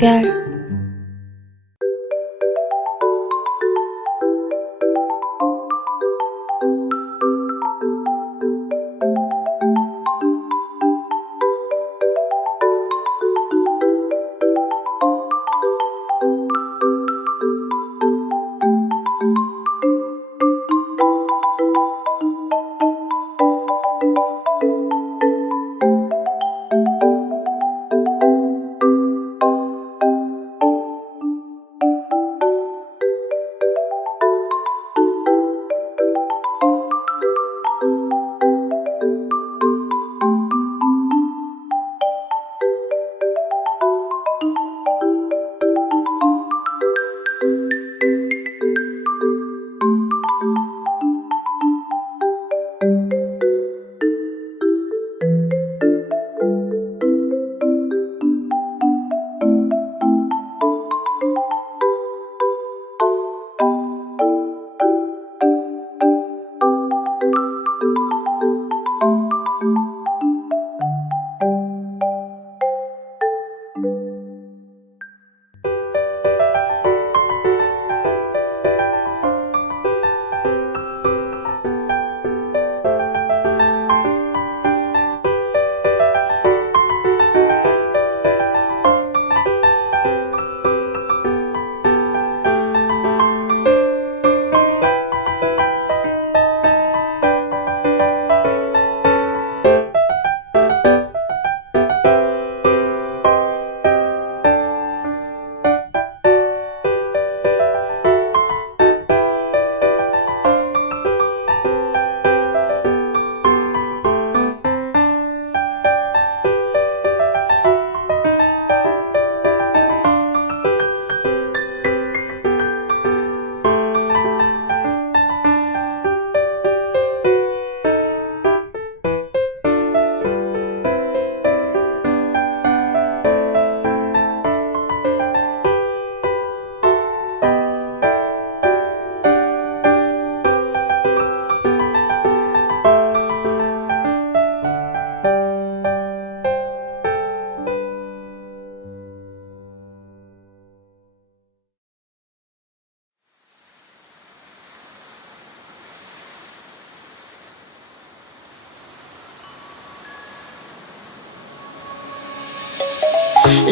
별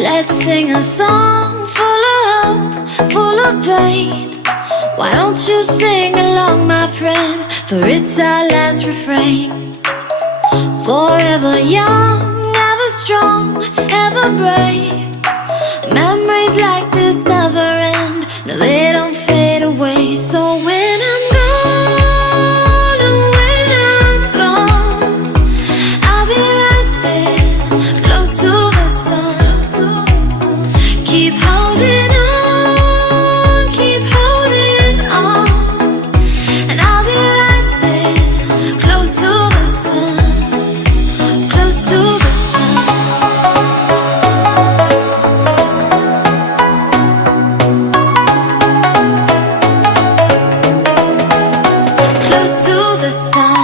Let's sing a song full of hope, full of pain. Why don't you sing along, my friend? For it's our last refrain. Forever young, ever strong, ever brave. Memories like this never end. No, they don't fade away. So when I'm gone, oh, when I'm gone, I'll be right there, close to the sun. Keep holding on, keep holding on, and I'll be right there, close to the sun, close to the sun. Close to the sun.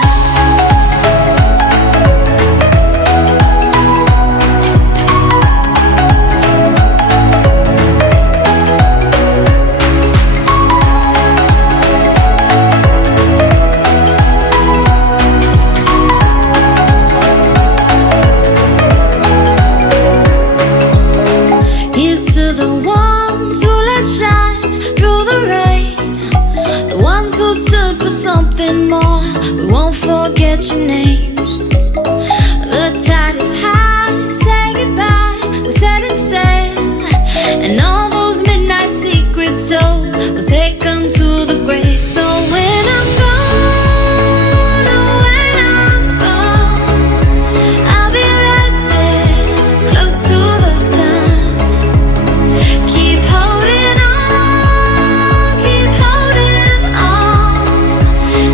Here's to the ones who let shine through the rain, the ones who stood for something more. We won't forget your names. The tide is high, say goodbye, we set it sail, and all those midnight secrets told, we'll take them to the grave. So when I'm gone, oh, when I'm gone, I'll be right there, close to the sun. Keep holding on, keep holding on,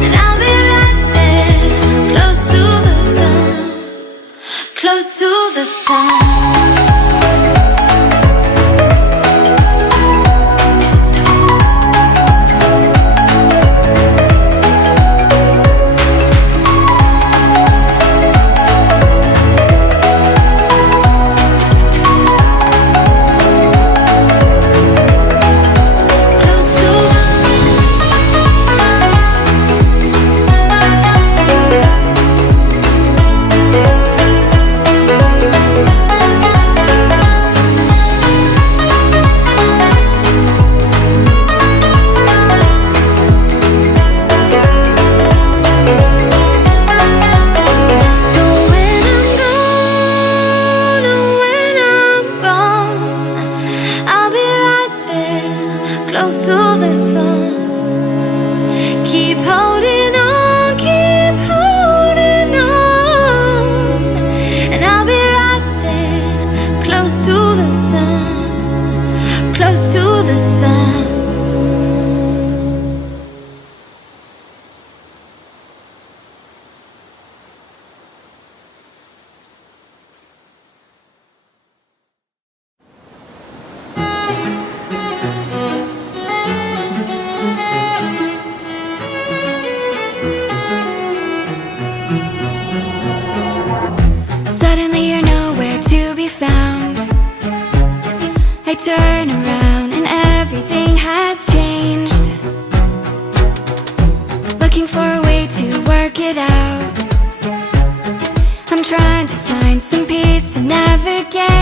and I'll be right there, close to the sun, close to the sun. Keep holding on, keep holding on, and I'll be right there, close to the sun, close to the sun. Suddenly you're nowhere to be found. I turn around and everything has changed. Looking for a way to work it out. I'm trying to find some peace to navigate.